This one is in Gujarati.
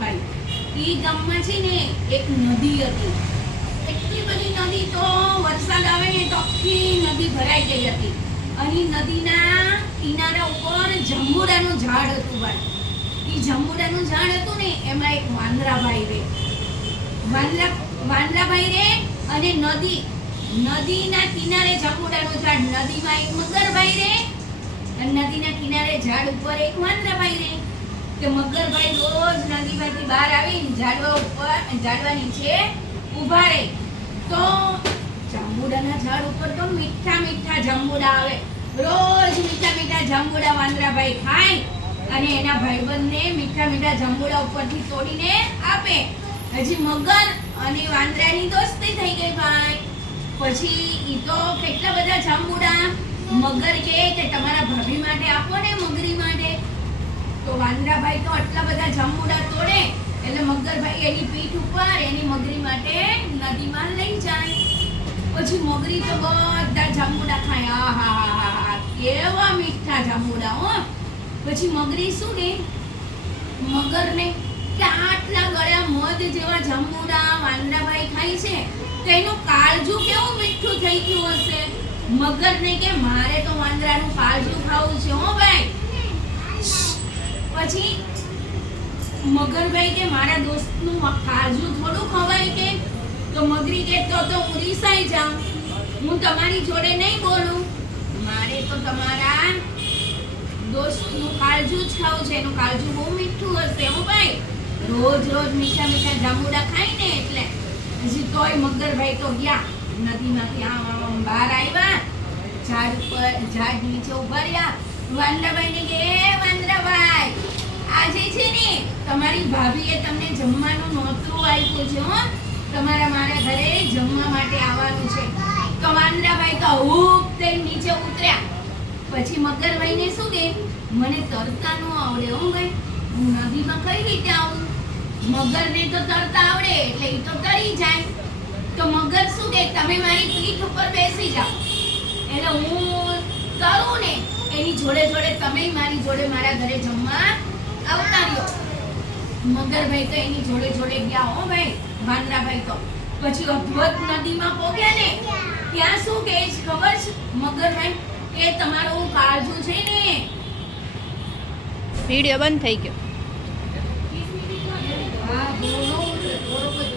ભાઈ ઈ ગામમાં છે ને એક નદી હતી. એટલી બધી નદી તો વરસાદ આવે ને તો આખી નદી ભરાઈ ગઈ હતી. અને નદીના કિનારા ઉપર જાંબુડાનું ઝાડ હતું ભાઈ. ઈ જાંબુડાનું ઝાડ હતું ને એમાં એક વાંદરાભાઈ રહે. વાંદરાભાઈ રહે અને નદીના કિનારે જાંબુડાનું ઝાડ, નદીમાં એક મગરભાઈ રહે અને નદીના કિનારે ઝાડ ઉપર એક વાંદરાભાઈ રહે. કે મગરભાઈ રોજ નદીમાંથી બહાર આવીને ઝાડવા નીચે ઊભા રહે. તો જાંબુડાના ઝાડ ઉપર તો મીઠા મીઠા જાંબુડા આવે. રોજ મીઠા મીઠા જાંબુડા વાંદરાભાઈ ખાય અને એના ભાઈબંધને મીઠા મીઠા જાંબુડા ઉપરથી તોડીને આપે. હજી મગર અને વાંદરાની દોસ્તી થઈ ગઈ ભાઈ. પછી ઈ તો કેટલા બધા જાંબુડા. મગર કહે કે તમારા ભાભી માટે આપો ને, મગરી માટે. તો વાંદરાભાઈ તો આટલા બધા જાંબુડા તોડે એટલે મગરભાઈ એની પીઠ ઉપર એની મગરી માટે નદીમાં લઈ જાય. પછી મગરી તો બધા જાંબુડા ખાય. આહાહાહા, કેવા મીઠા જાંબુડા હો. પછી મગરી શું કે મગરને કે આટલા ગળ્યા મધ જેવા જાંબુડા વાંદરાભાઈ ખાય છે તો એનું કાળજું કેવું મીઠું થઈ ગયું હશે. મગરને કે મારે તો વાંદરાનું કાળજું ખાવું છે હો ભાઈ. પછી મગરભાઈ કે મારા દોસ્તનું કાળજું થોડું ખવાય કે. તો મગરી કે તો હું રીસાઈ જાઉં, હું તમારી જોડે નહીં બોલું, મારે તો તમારા દોસ્તનું કાળજું જ ખાવું છે. એનું કાળજું બહુ મીઠું હશે હો ભાઈ. રોજ રોજ મીઠા મીઠા જાંબુડા ખાય ને એટલે. હજી તોય મગરભાઈ તો ગયા નદીમાંથી આમ બહાર આવ્યા, ઝાડ નીચે ઉભા રહ્યા. વાંદરાભાઈને કે વાંદરાભાઈ આજે છે ને તમારી ભાભીએ તમને જમવાનું નોતરું આપ્યું છે હો, તમારા મારા ઘરે જમવા માટે આવવાનું છે. તો વાંદરાભાઈ તો હૂપ થઈને નીચે ઉતર્યા. પછી મગરભાઈને શું કે મને તરતા ન આવડે હો ભાઈ, હું નદીમાં કઈ રીતે આવું. મગરને તો તરતા આવડે એટલે એ તો તરી જાય. તો મગર શું કે તમે મારી પીઠ ઉપર બેસી જાઓ એટલે હું તરું ને એની જોડે જોડે તમે મારી જોડે મારા ઘરે જમવા આવતા રહ્યો. મગરભાઈ તો એની જોડે જોડે ગયા હો ભાઈ વાંદરાભાઈ તો. પછી અદ્ભુત નદીમાં પહોંચ્યા ને ત્યાં શું કહે છે ખબર છે મગરભાઈ કે તમારું કાળજું છે ને. વિડિયો બંધ થઈ ગયો. હા, બોલો, બરોબર.